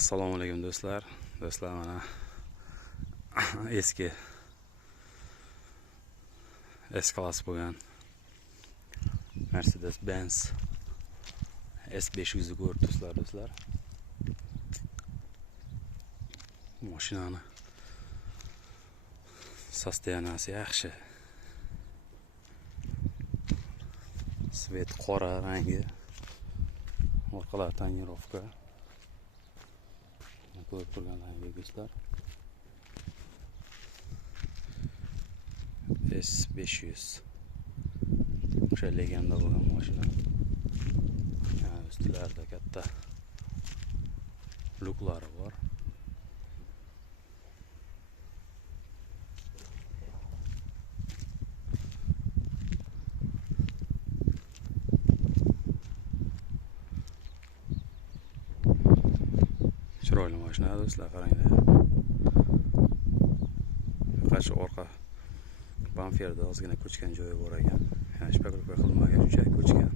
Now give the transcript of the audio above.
Assalomu alaykum do'stlar. Do'stlar, mana eski S-klass bo'lgan Mercedes-Benz S500 ni ko'rib do'stlar. Mashinani sostoyaniyasi yaxshi. Svet qora rangi. Orqalar tonirovka. Ko'rib turganlaringiz do'stlar. S500 o'sha legenda bo'lgan mashina. Ustilarida katta luklari bor. Chiroyli mashina do'stlar, qaranglar. Faqat orqa bamperda ozgina ko'chgan joyi bor ekan. Shpagalka qilmagan, shunchaki ko'chgan.